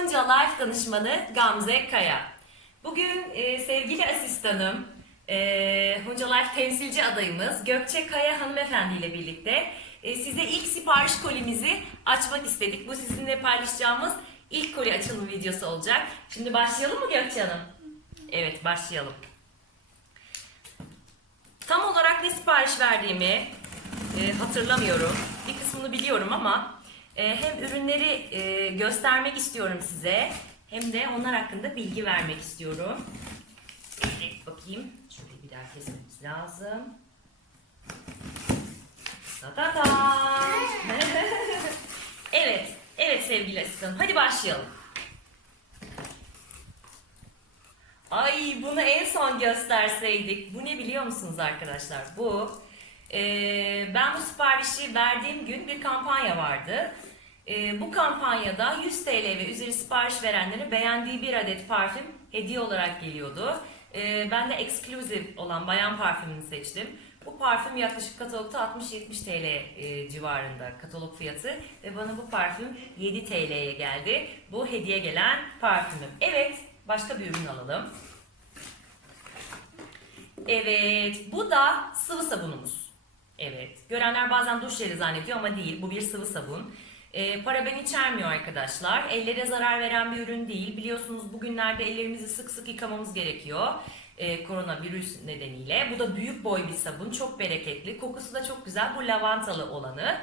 Hunca Life danışmanı Gamze Kaya. Bugün e, sevgili asistanım, e, Hunca Life temsilci adayımız Gökçe Kaya hanımefendi ile birlikte e, size ilk sipariş kolimizi açmak istedik. Bu sizinle paylaşacağımız ilk koli açılım videosu olacak. Şimdi başlayalım mı Gökçe Hanım? Evet başlayalım. Tam olarak ne sipariş verdiğimi e, hatırlamıyorum. Bir kısmını biliyorum ama hem ürünleri e, göstermek istiyorum size hem de onlar hakkında bilgi vermek istiyorum. Evet bakayım. Şöyle bir daha kesmemiz lazım. Ta ta ta. evet, evet sevgili asistanım. Hadi başlayalım. Ay bunu en son gösterseydik. Bu ne biliyor musunuz arkadaşlar? Bu e, ben bu siparişi verdiğim gün bir kampanya vardı. E, bu kampanyada 100 TL ve üzeri sipariş verenlere beğendiği bir adet parfüm hediye olarak geliyordu. E, ben de exclusive olan bayan parfümünü seçtim. Bu parfüm yaklaşık katalogda 60-70 TL e, civarında katalog fiyatı ve bana bu parfüm 7 TL'ye geldi. Bu hediye gelen parfümüm. Evet, başka bir ürün alalım. Evet, bu da sıvı sabunumuz. Evet, görenler bazen duş jeli zannediyor ama değil. Bu bir sıvı sabun. E, paraben içermiyor arkadaşlar. Ellere zarar veren bir ürün değil. Biliyorsunuz bugünlerde ellerimizi sık sık yıkamamız gerekiyor. E, koronavirüs nedeniyle. Bu da büyük boy bir sabun. Çok bereketli. Kokusu da çok güzel. Bu lavantalı olanı.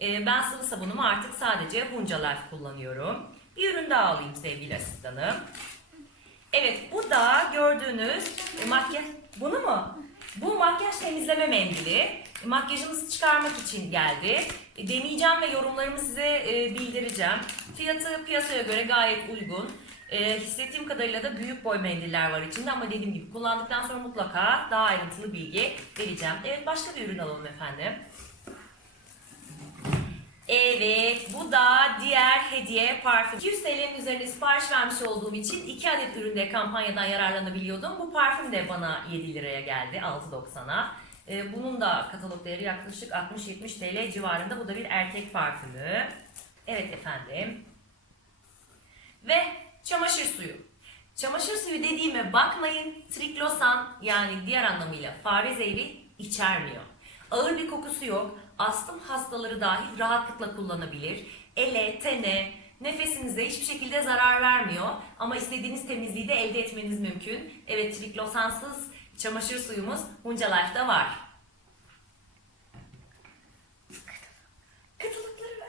E, ben sıvı sabunumu artık sadece Hunca Life kullanıyorum. Bir ürün daha alayım sevgili asistanım. Evet bu da gördüğünüz e, makyaj. Bunu mu? Bu makyaj temizleme mendili. Makyajınızı çıkarmak için geldi. E, Deneyeceğim ve yorumlarımı size e, bildireceğim. Fiyatı piyasaya göre gayet uygun. E, hissettiğim kadarıyla da büyük boy mendiller var içinde ama dediğim gibi kullandıktan sonra mutlaka daha ayrıntılı bilgi vereceğim. Evet başka bir ürün alalım efendim. Evet, bu da diğer hediye parfüm. 200 TL'nin üzerine sipariş vermiş olduğum için 2 adet üründe kampanyadan yararlanabiliyordum. Bu parfüm de bana 7 liraya geldi, 6.90'a. Ee, bunun da katalog değeri yaklaşık 60-70 TL civarında. Bu da bir erkek parfümü. Evet efendim. Ve çamaşır suyu. Çamaşır suyu dediğime bakmayın. Triklosan yani diğer anlamıyla fare zehri içermiyor. Ağır bir kokusu yok. Astım hastaları dahil rahatlıkla kullanabilir. Ele, tene, nefesinize hiçbir şekilde zarar vermiyor. Ama istediğiniz temizliği de elde etmeniz mümkün. Evet triklosansız çamaşır suyumuz Hunca Life'da var. Katılıkları ver.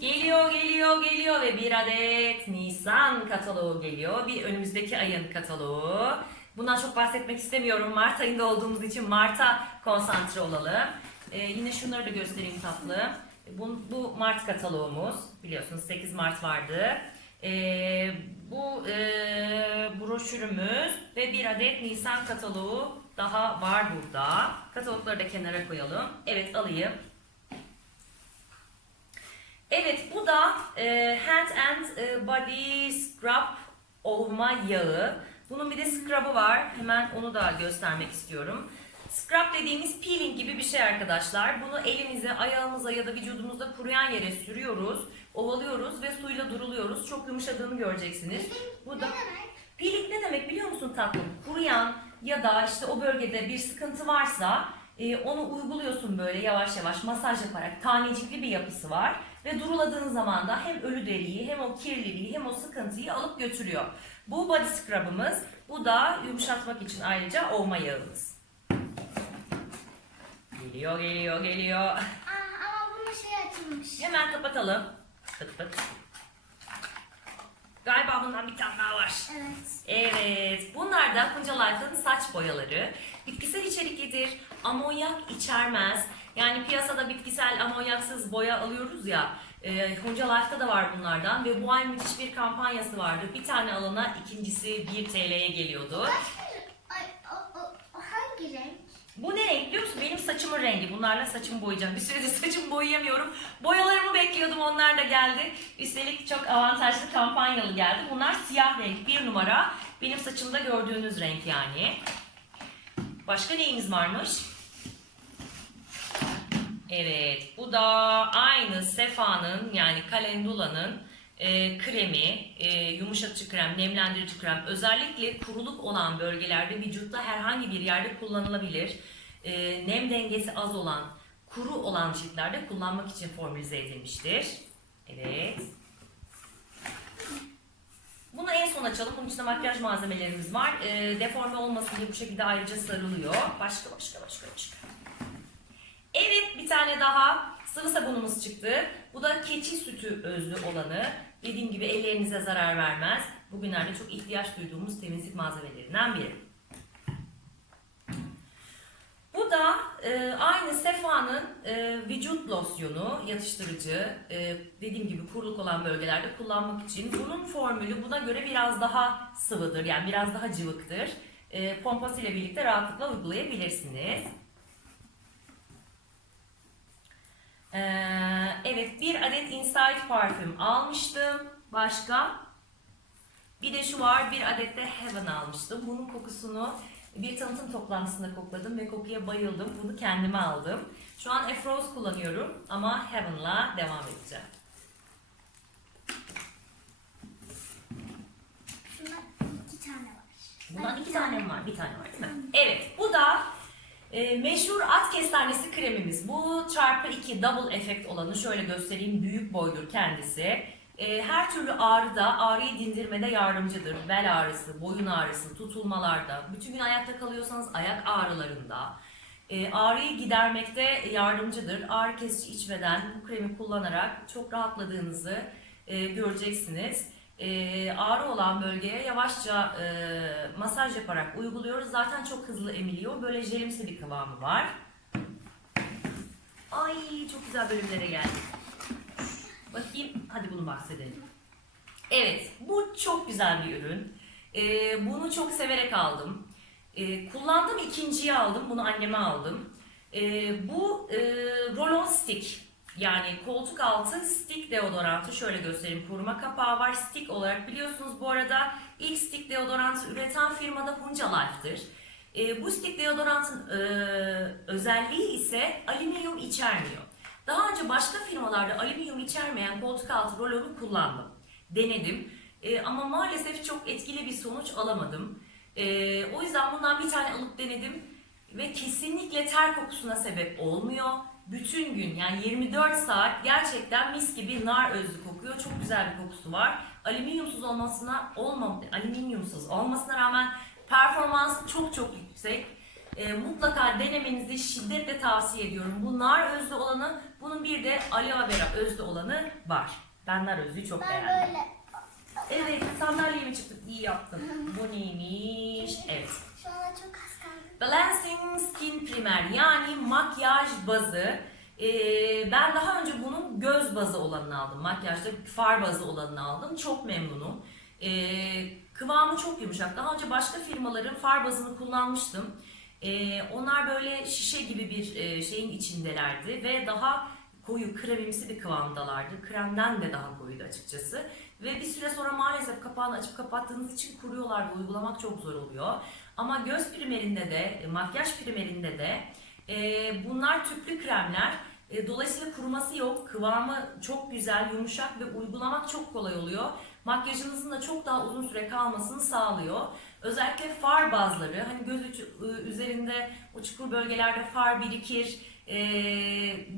Geliyor, geliyor, geliyor ve bir adet Nisan kataloğu geliyor. Bir önümüzdeki ayın kataloğu. Bundan çok bahsetmek istemiyorum. Mart ayında olduğumuz için Mart'a konsantre olalım. Ee, yine şunları da göstereyim tatlı. Bu, bu Mart kataloğumuz. Biliyorsunuz 8 Mart vardı. Ee, bu e, broşürümüz ve bir adet Nisan kataloğu daha var burada. Katalogları da kenara koyalım. Evet alayım. Evet bu da e, Hand and Body Scrub olma yağı. Bunun bir de scrub'ı var. Hemen onu da göstermek istiyorum. Scrub dediğimiz peeling gibi bir şey arkadaşlar. Bunu elimize, ayağımıza ya da vücudumuzda kuruyan yere sürüyoruz, ovalıyoruz ve suyla duruluyoruz. Çok yumuşadığını göreceksiniz. Bu da peeling ne demek biliyor musun tatlım? Kuruyan ya da işte o bölgede bir sıkıntı varsa e, onu uyguluyorsun böyle yavaş yavaş masaj yaparak tanecikli bir yapısı var ve duruladığın zaman da hem ölü deriyi hem o kirliliği hem o sıkıntıyı alıp götürüyor. Bu body scrub'ımız, bu da yumuşatmak için ayrıca ovma yağımız. Geliyor, geliyor, geliyor. Aa, ama bunun şey açılmış. Hemen kapatalım. Pıt pıt. Galiba bundan bir tane daha var. Evet. Evet, bunlar da Kunca Life'ın saç boyaları. Bitkisel içeriklidir, amonyak içermez. Yani piyasada bitkisel amonyaksız boya alıyoruz ya. E, Kunca Life'da da var bunlardan ve bu ay müthiş bir kampanyası vardı. Bir tane alana ikincisi 1 TL'ye geliyordu. Başka, ay, o, o, o hangi renk? Bu ne renk biliyor musun? Benim saçımın rengi. Bunlarla saçımı boyayacağım. Bir süredir saçımı boyayamıyorum. Boyalarımı bekliyordum. Onlar da geldi. Üstelik çok avantajlı kampanyalı geldi. Bunlar siyah renk. Bir numara. Benim saçımda gördüğünüz renk yani. Başka neyimiz varmış? Evet, bu da aynı Sefa'nın yani Calendula'nın e, kremi, e, yumuşatıcı krem, nemlendirici krem özellikle kuruluk olan bölgelerde vücutta herhangi bir yerde kullanılabilir. E, nem dengesi az olan, kuru olan ciltlerde kullanmak için formülize edilmiştir. Evet. Bunu en son açalım. Bunun içinde makyaj malzemelerimiz var. E, deforme olmasın diye bu şekilde ayrıca sarılıyor. Başka başka başka başka. Evet bir tane daha sıvı sabunumuz çıktı. Bu da keçi sütü özlü olanı. Dediğim gibi ellerinize zarar vermez. Bugünlerde çok ihtiyaç duyduğumuz temizlik malzemelerinden biri. Bu da e, aynı Sefa'nın e, vücut losyonu, yatıştırıcı. E, dediğim gibi kuruluk olan bölgelerde kullanmak için. Bunun formülü buna göre biraz daha sıvıdır. Yani biraz daha cıvıktır. E, pompası ile birlikte rahatlıkla uygulayabilirsiniz. Ee, evet bir adet Inside parfüm almıştım. Başka? Bir de şu var bir adet de Heaven almıştım. Bunun kokusunu bir tanıtım toplantısında kokladım ve kokuya bayıldım. Bunu kendime aldım. Şu an Efrose kullanıyorum ama Heaven'la devam edeceğim. Şundan iki tane var. Bundan iki tane mi var? Bir tane var değil mi? Evet bu da e, meşhur at kestanesi kremimiz. Bu çarpı 2 double efekt olanı şöyle göstereyim. Büyük boydur kendisi. E, her türlü ağrıda, ağrıyı dindirmede yardımcıdır. Bel ağrısı, boyun ağrısı, tutulmalarda, bütün gün ayakta kalıyorsanız ayak ağrılarında, e, ağrıyı gidermekte yardımcıdır. Ağrı kesici içmeden bu kremi kullanarak çok rahatladığınızı e, göreceksiniz. E, ağrı olan bölgeye yavaşça e, masaj yaparak uyguluyoruz. Zaten çok hızlı emiliyor. Böyle jelimsi bir kıvamı var. Ay çok güzel bölümlere geldik. Bakayım hadi bunu bahsedelim. Evet bu çok güzel bir ürün. E, bunu çok severek aldım. E, kullandım ikinciyi aldım. Bunu anneme aldım. E, bu e, roll-on stick yani koltuk altı stick deodorantı şöyle göstereyim. Koruma kapağı var stick olarak biliyorsunuz bu arada ilk stick deodorantı üreten firmada Hunca Life'dır. E, bu stick deodorantın e, özelliği ise alüminyum içermiyor. Daha önce başka firmalarda alüminyum içermeyen koltuk altı rolonu kullandım. Denedim. E, ama maalesef çok etkili bir sonuç alamadım. E, o yüzden bundan bir tane alıp denedim ve kesinlikle ter kokusuna sebep olmuyor. Bütün gün yani 24 saat gerçekten mis gibi nar özlü kokuyor. Çok güzel bir kokusu var. Alüminyumsuz olmasına olmam alüminyumsuz olmasına rağmen performansı çok çok yüksek. E, mutlaka denemenizi şiddetle tavsiye ediyorum. Bu nar özlü olanı, bunun bir de aloe vera özlü olanı var. Ben nar özlüyü çok Ben beğendim. böyle. Evet, sandalyeye çıktık? İyi yaptın. Bu neymiş? Evet. Şu anda çok az kaldı. Balancing Skin Primer yani makyaj bazı. Ee, ben daha önce bunun göz bazı olanını aldım. Makyajda far bazı olanını aldım. Çok memnunum. Ee, kıvamı çok yumuşak. Daha önce başka firmaların far bazını kullanmıştım. Ee, onlar böyle şişe gibi bir e, şeyin içindelerdi ve daha koyu kremimsi bir kıvamdalardı. Kremden de daha koyuydu açıkçası. Ve bir süre sonra maalesef kapağını açıp kapattığınız için kuruyorlar ve uygulamak çok zor oluyor. Ama göz primerinde de, e, makyaj primerinde de e, bunlar tüplü kremler. Dolayısıyla kuruması yok. Kıvamı çok güzel, yumuşak ve uygulamak çok kolay oluyor. Makyajınızın da çok daha uzun süre kalmasını sağlıyor. Özellikle far bazları, hani göz üzerinde o çukur bölgelerde far birikir, e,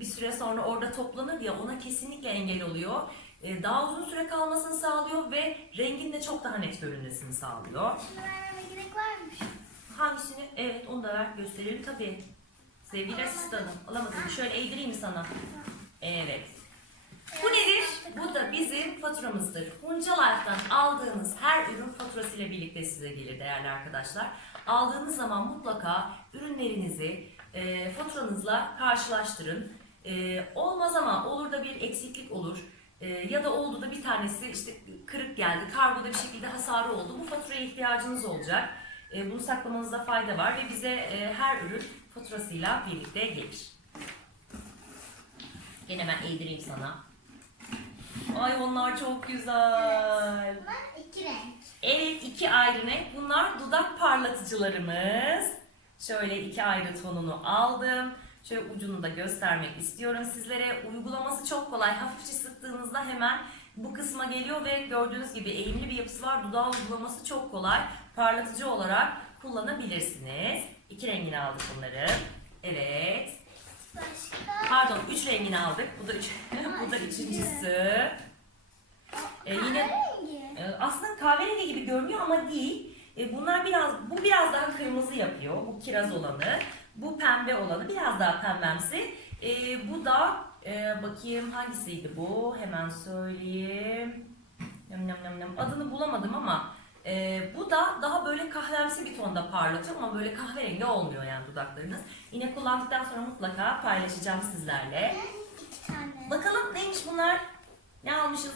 bir süre sonra orada toplanır ya ona kesinlikle engel oluyor. E, daha uzun süre kalmasını sağlıyor ve rengin de çok daha net görünmesini sağlıyor. Şunu vermeme gerek var mı? Hangisini? Evet onu da ver gösterelim tabii. Sevgili asistanım alamadım. Şöyle eğdireyim sana. Evet. Bu nedir? Bu da bizim faturamızdır. Hunca Life'dan aldığınız her ürün faturası ile birlikte size gelir değerli arkadaşlar. Aldığınız zaman mutlaka ürünlerinizi e, faturanızla karşılaştırın. E, olmaz ama olur da bir eksiklik olur. E, ya da oldu da bir tanesi işte kırık geldi, kargoda bir şekilde hasarı oldu. Bu faturaya ihtiyacınız olacak. E, bunu saklamanızda fayda var ve bize e, her ürün faturasıyla birlikte gelir. Gene ben eğdireyim sana. Ay onlar çok güzel. Bunlar iki renk. Evet iki ayrı renk. Bunlar dudak parlatıcılarımız. Şöyle iki ayrı tonunu aldım. Şöyle ucunu da göstermek istiyorum sizlere. Uygulaması çok kolay. Hafifçe sıktığınızda hemen bu kısma geliyor ve gördüğünüz gibi eğimli bir yapısı var. Dudağı uygulaması çok kolay. Parlatıcı olarak kullanabilirsiniz. İki rengini aldık bunları. Evet. Başka? Pardon, üç rengini aldık. Bu da üç, bu da üçüncüsü. Ee, yine e, aslında kahverengi gibi görünüyor ama değil. E, bunlar biraz, bu biraz daha kırmızı yapıyor. Bu kiraz olanı. Bu pembe olanı biraz daha pembemsi. E, bu da e, bakayım hangisiydi bu? Hemen söyleyeyim. Nam nam nam nam. Adını bulamadım ama e, bu da daha böyle kahvemsi bir tonda parlatıyor ama böyle kahverengi olmuyor yani dudaklarınız. Yine kullandıktan sonra mutlaka paylaşacağım sizlerle. İki tane. Bakalım neymiş bunlar? Ne almışız?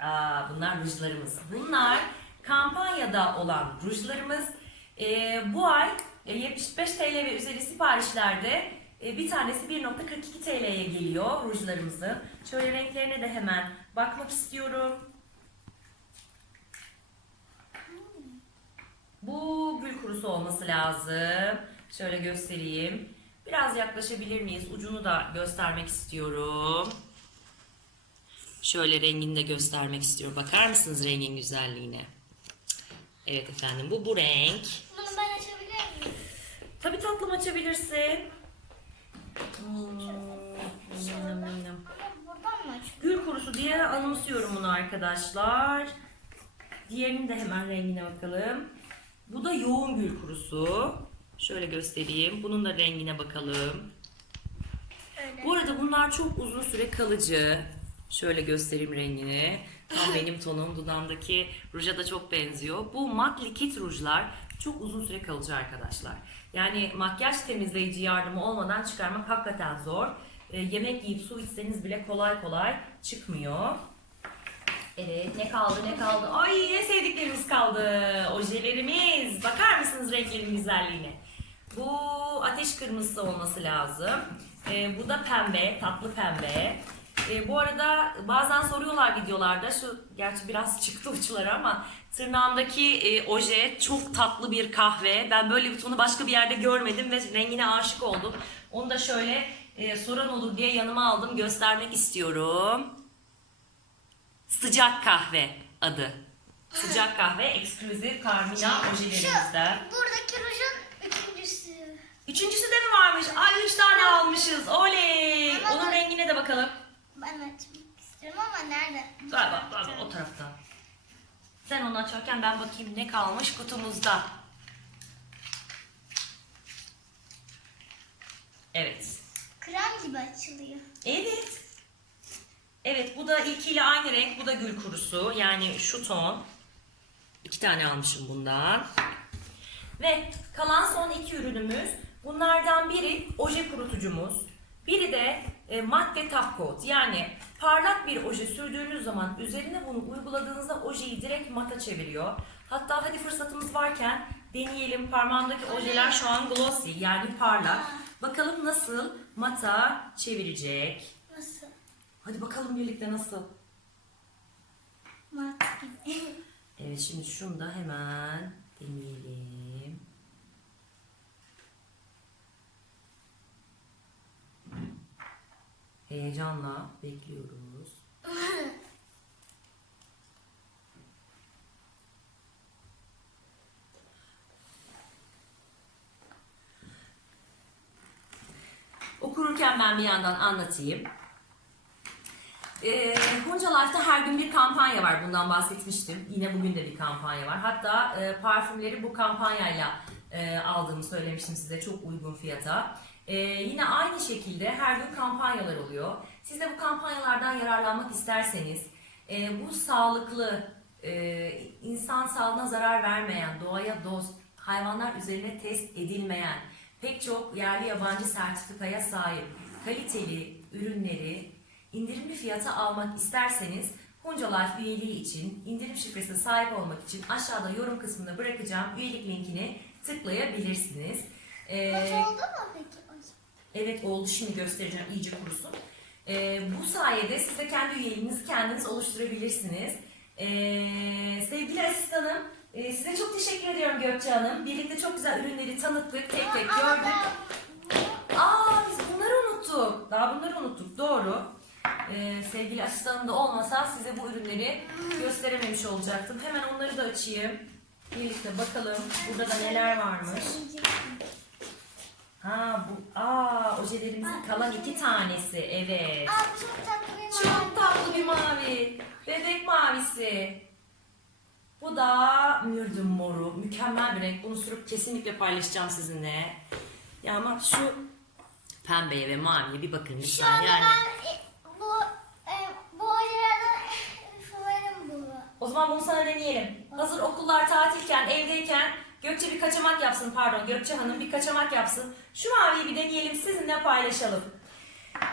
Aa, bunlar rujlarımız. Bunlar kampanyada olan rujlarımız. Ee, bu ay e, 75 TL ve üzeri siparişlerde e, bir tanesi 1.42 TL'ye geliyor rujlarımızın. Şöyle renklerine de hemen bakmak istiyorum. Bu gül kurusu olması lazım. Şöyle göstereyim. Biraz yaklaşabilir miyiz? Ucunu da göstermek istiyorum. Şöyle rengini de göstermek istiyorum. Bakar mısınız rengin güzelliğine? Evet efendim bu bu renk. Bunu ben açabilir miyim? Tabii tatlım açabilirsin. Hmm, buradan mı açayım? Gül kurusu diye anımsıyorum bunu arkadaşlar. Diğerinin de hemen rengine bakalım. Bu da yoğun gül kurusu. Şöyle göstereyim. Bunun da rengine bakalım. Öyle. Bu arada bunlar çok uzun süre kalıcı. Şöyle göstereyim rengini. Tam benim tonum. Dudağımdaki ruja da çok benziyor. Bu mat likit rujlar çok uzun süre kalıcı arkadaşlar. Yani makyaj temizleyici yardımı olmadan çıkarmak hakikaten zor. Ee, yemek yiyip su içseniz bile kolay kolay çıkmıyor. Evet ne kaldı ne kaldı? Ay en sevdiklerimiz kaldı. Ojelerimiz. Bakar mısınız renklerin güzelliğine? Bu ateş kırmızısı olması lazım. Ee, bu da pembe, tatlı pembe. Ee, bu arada bazen soruyorlar videolarda, şu gerçi biraz çıktı uçları ama tırnağımdaki e, oje çok tatlı bir kahve. Ben böyle bir tonu başka bir yerde görmedim ve rengine aşık oldum. Onu da şöyle e, soran olur diye yanıma aldım göstermek istiyorum. Sıcak kahve adı. Sıcak kahve ekskluzif Carmina ojelerimizden. Buradaki rujun üçüncüsü. Üçüncüsü de mi varmış? Ay üç tane almışız. Oley. Ama Onun ben- rengine de bakalım. Ben açmak istiyorum ama nerede? Galiba, galiba o tarafta. Sen onu açarken ben bakayım ne kalmış kutumuzda. Evet. Krem gibi açılıyor. Evet. Bu da ilkiyle aynı renk. Bu da gül kurusu. Yani şu ton. İki tane almışım bundan. Ve kalan son iki ürünümüz. Bunlardan biri oje kurutucumuz. Biri de e, matte top coat. Yani parlak bir oje sürdüğünüz zaman üzerine bunu uyguladığınızda ojeyi direkt mata çeviriyor. Hatta hadi fırsatımız varken deneyelim. Parmağımdaki ojeler şu an glossy yani parlak. Bakalım nasıl mata çevirecek. Hadi bakalım birlikte nasıl. Evet şimdi şunu da hemen deneyelim. Heyecanla bekliyoruz. Okurken ben bir yandan anlatayım. Ee, Honca Life'da her gün bir kampanya var. Bundan bahsetmiştim. Yine bugün de bir kampanya var. Hatta e, parfümleri bu kampanyayla e, aldığımı söylemiştim size çok uygun fiyata. E, yine aynı şekilde her gün kampanyalar oluyor. Siz de bu kampanyalardan yararlanmak isterseniz e, bu sağlıklı, e, insan sağlığına zarar vermeyen, doğaya dost, hayvanlar üzerine test edilmeyen, pek çok yerli yabancı sertifikaya sahip kaliteli ürünleri indirimli fiyata almak isterseniz Honca Life üyeliği için indirim şifresine sahip olmak için aşağıda yorum kısmına bırakacağım üyelik linkini tıklayabilirsiniz. Ee, oldu mu peki? Evet oldu şimdi göstereceğim iyice kurusun. Ee, bu sayede siz de kendi üyeliğinizi kendiniz oluşturabilirsiniz. Ee, sevgili asistanım e, size çok teşekkür ediyorum Gökçe Hanım. Birlikte çok güzel ürünleri tanıttık, tek tek gördük. ben unuttuk. Daha bunları unuttuk. Doğru. Ee, sevgili asistanım da olmasa size bu ürünleri gösterememiş olacaktım. Hemen onları da açayım. Birlikte bakalım. Burada da neler varmış. Ha bu aa ojelerimizin kalan iki tanesi. Evet. Aa çok tatlı bir Çok mavi. tatlı bir mavi. Bebek mavisi. Bu da mürdüm moru. Mükemmel bir renk. Bunu sürüp kesinlikle paylaşacağım sizinle. Ya ama şu pembeye ve maviye bir bakın lütfen. Yani ben e, bu e, bu oyunlardan favorim bu. o zaman bunu sana deneyelim. Hazır okullar tatilken, evdeyken Gökçe bir kaçamak yapsın pardon Gökçe Hanım bir kaçamak yapsın. Şu maviyi bir deneyelim sizinle paylaşalım.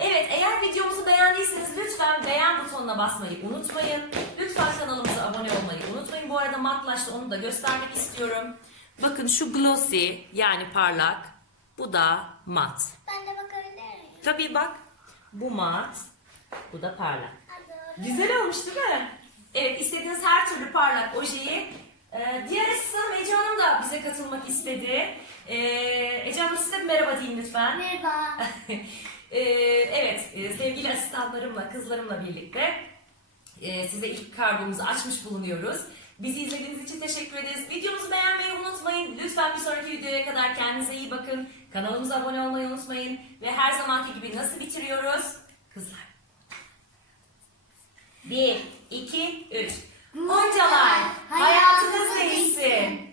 Evet eğer videomuzu beğendiyseniz lütfen beğen butonuna basmayı unutmayın. Lütfen kanalımıza abone olmayı unutmayın. Bu arada matlaşta onu da göstermek istiyorum. Bakın şu glossy yani parlak. Bu da mat. Ben de bakabilir miyim? Tabii bak. Bu mat. Bu da parlak. Güzel olmuş değil mi? Evet istediğiniz her türlü parlak ojeyi. Ee, diğer asistanım Ece Hanım da bize katılmak istedi. Ee, Ece Hanım size bir merhaba deyin lütfen. Merhaba. Ee, evet e, sevgili asistanlarımla, kızlarımla birlikte e, size ilk kargomuzu açmış bulunuyoruz. Bizi izlediğiniz için teşekkür ederiz. Videomuzu beğenmeyi unutmayın. Lütfen bir sonraki videoya kadar kendinize iyi bakın. Kanalımıza abone olmayı unutmayın. Ve her zamanki gibi nasıl bitiriyoruz? Kızlar. Bir, iki, üç. Goncalar, hayatınız değişsin.